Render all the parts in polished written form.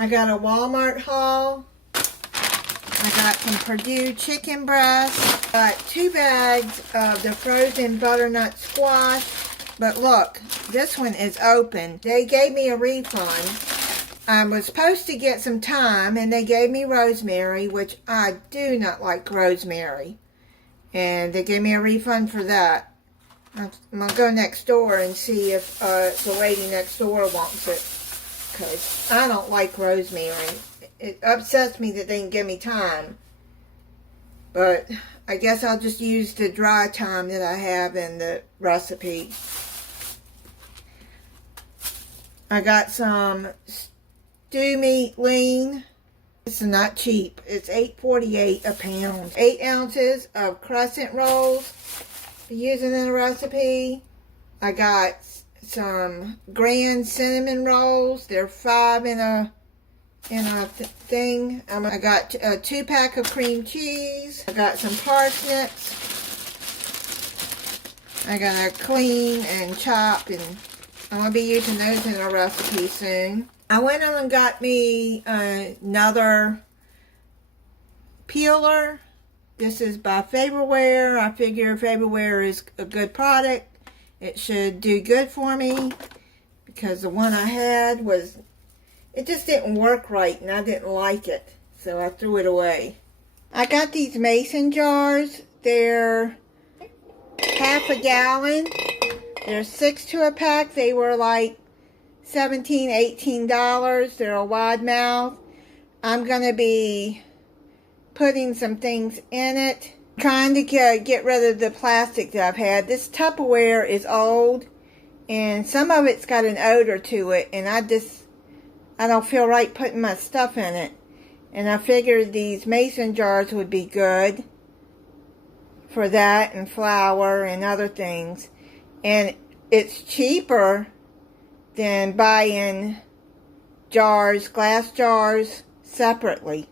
I got a Walmart haul. I got some Purdue chicken breast. Got 2 bags of the frozen butternut squash. But look, this one is open. They gave me a refund. I was supposed to get some thyme, and they gave me rosemary, which I do not like rosemary. And they gave me a refund for that. I'm going to go next door and see if the lady next door wants it. Because I don't like rosemary. It upsets me that they didn't give me thyme. But I guess I'll just use the dry thyme that I have in the recipe. I got some stew meat lean. This is not cheap. It's $8.48 a pound. 8 ounces of crescent rolls using in the recipe. I got some grand cinnamon rolls. They're 5 in a thing. I got a 2-pack of cream cheese. I got some parsnips. I gotta clean and chop, and I'm gonna be using those in a recipe soon. I went on and got me another peeler. This is by Faberware. I figure Faberware is a good product. It should do good for me, because the one I had was, it just didn't work right, and I didn't like it, so I threw it away. I got these mason jars. They're half a gallon. There's 6 to a pack. They were like $17, $18. They're a wide mouth. I'm going to be putting some things in it. Trying to get rid of the plastic that I've had. This Tupperware is old, and some of it's got an odor to it, and I don't feel right putting my stuff in it. And I figured these mason jars would be good for that, and flour and other things. And it's cheaper than buying jars, glass jars, separately.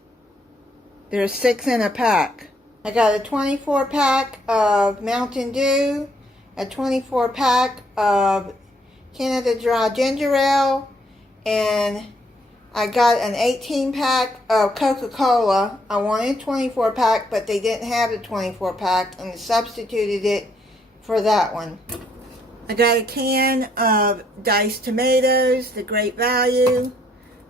There's 6 in a pack. I got a 24-pack of Mountain Dew, a 24-pack of Canada Dry Ginger Ale, and I got an 18-pack of Coca-Cola. I wanted a 24-pack, but they didn't have a 24-pack, and they substituted it for that one. I got a can of diced tomatoes, the Great Value,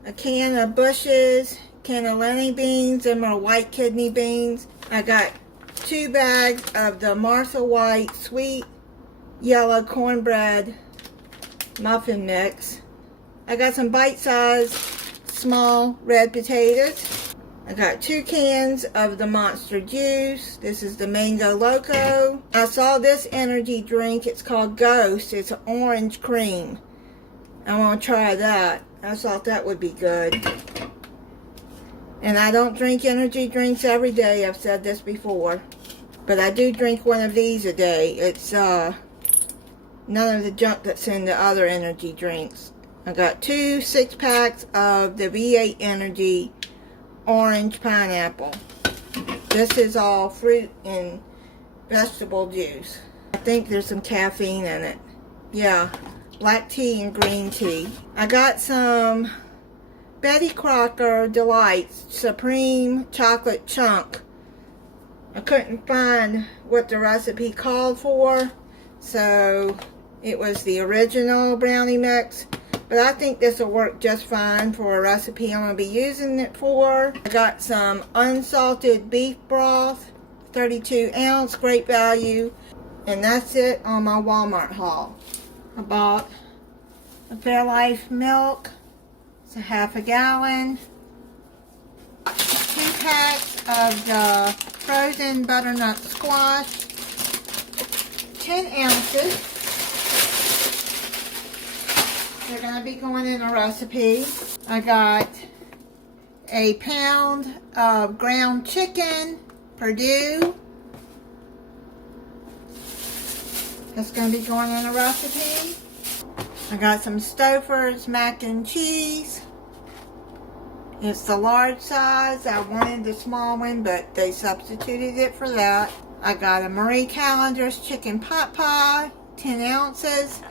a can of Bush's, cannellini beans, them are white kidney beans. I got 2 bags of the Martha White sweet yellow cornbread muffin mix. I got some bite-sized small red potatoes. I got 2 cans of the Monster Juice. This is the Mango Loco. I saw this energy drink. It's called Ghost. It's an orange cream. I want to try that. I thought that would be good. And I don't drink energy drinks every day. I've said this before. But I do drink one of these a day. It's none of the junk that's in the other energy drinks. I got 2 6-packs of the V8 Energy Orange Pineapple. This is all fruit and vegetable juice. I think there's some caffeine in it. Yeah, black tea and green tea. I got some Betty Crocker Delights Supreme Chocolate Chunk. I couldn't find what the recipe called for, so it was the original brownie mix. But I think this will work just fine for a recipe I'm going to be using it for. I got some unsalted beef broth, 32 ounce, Great Value. And that's it on my Walmart haul. I bought a Fairlife milk. It's a half a gallon. 2 packs of the frozen butternut squash. 10 ounces. They're going to be going in a recipe. I got a pound of ground chicken, Purdue. That's going to be going in a recipe. I got some Stouffer's mac and cheese. It's the large size. I wanted the small one, but they substituted it for that. I got a Marie Callender's chicken pot pie, 10 ounces.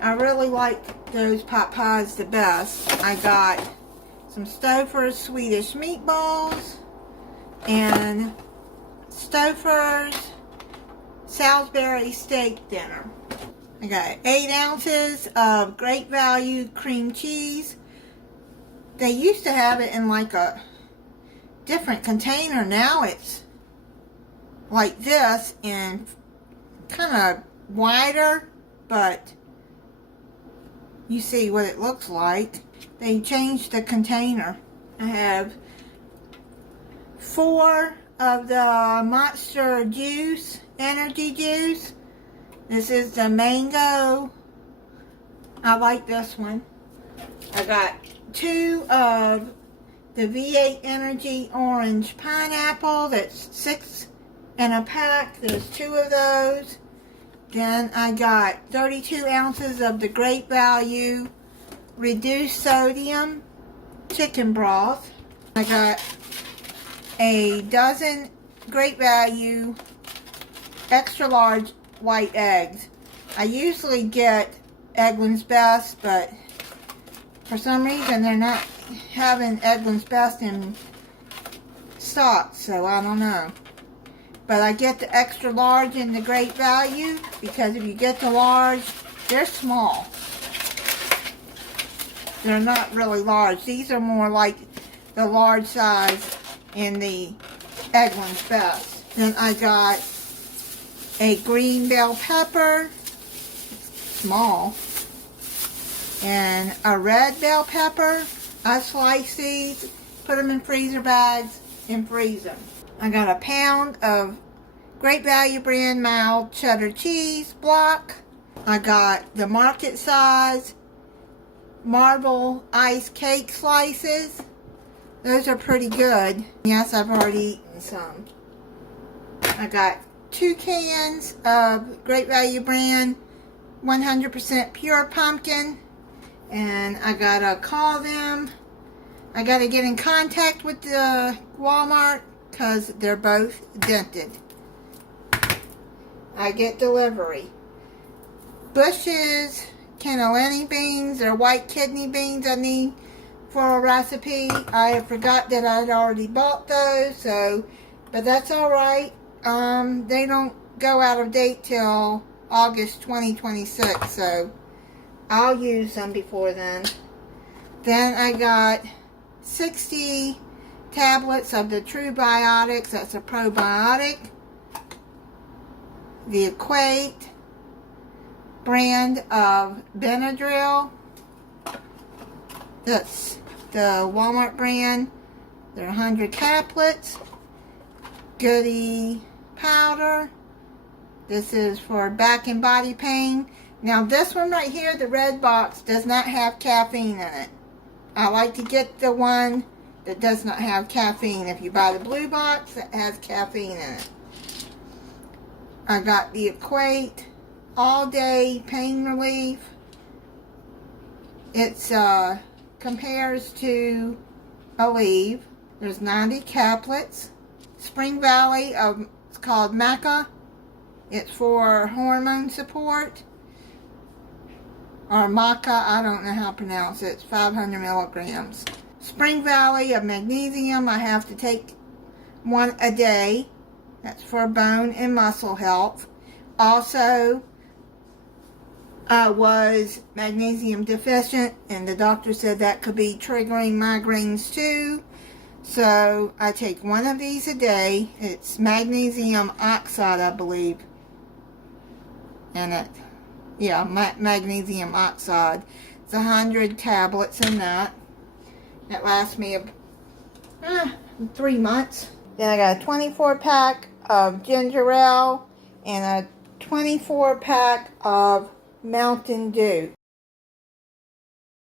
I really like those pot pies the best. I got some Stouffer's Swedish meatballs, and Stouffer's Salisbury steak dinner. I got 8 ounces of Great Value cream cheese. They used to have it in like a different container. Now it's like this and kind of wider, but you see what it looks like. They changed the container. I have 4 of the Monster juice, energy juice. This is the mango. I like this one. I got 2 of the V8 Energy orange pineapple. That's 6 in a pack. There's 2 of those. Then I got 32 ounces of the Great Value reduced sodium chicken broth. I got a dozen Great Value extra large white eggs. I usually get Eggland's Best, but for some reason they're not having Eggland's Best in stock, so I don't know. But I get the extra large in the Great Value, because if you get the large, they're small. They're not really large. These are more like the large size in the Eggland's Best. Then I got a green bell pepper, small, and a red bell pepper. I slice these, put them in freezer bags, and freeze them. I got a pound of Great Value brand mild cheddar cheese block. I got the market size marble ice cake slices. Those are pretty good. Yes, I've already eaten some. I got 2 cans of Great Value brand 100% pure pumpkin. And I gotta call them. I gotta get in contact with the Walmart because they're both dented. I get delivery. Bush's cannellini beans or white kidney beans I need for a recipe. I forgot that I'd already bought those, but that's alright. They don't go out of date till August 2026, so I'll use them before then. Then I got 60 tablets of the True Biotics. That's a probiotic. The Equate brand of Benadryl. That's the Walmart brand. They're 100 caplets. Goody powder. This is for back and body pain. Now this one right here, the red box, does not have caffeine in it. I like to get the one that does not have caffeine. If you buy the blue box, it has caffeine in it. I got the Equate All Day Pain Relief. It's compares to Aleve. There's 90 caplets. Spring Valley, it's called Maca. It's for hormone support. Or Maca, I don't know how to pronounce it. It's 500 milligrams. Spring Valley of magnesium, I have to take 1 a day. That's for bone and muscle health. Also, I was magnesium deficient, and the doctor said that could be triggering migraines too. So I take 1 of these a day. It's magnesium oxide, I believe, in it. Yeah, magnesium oxide. It's 100 tablets in that. That lasts me 3 months. Then I got a 24 pack of ginger ale and a 24 pack of Mountain Dew.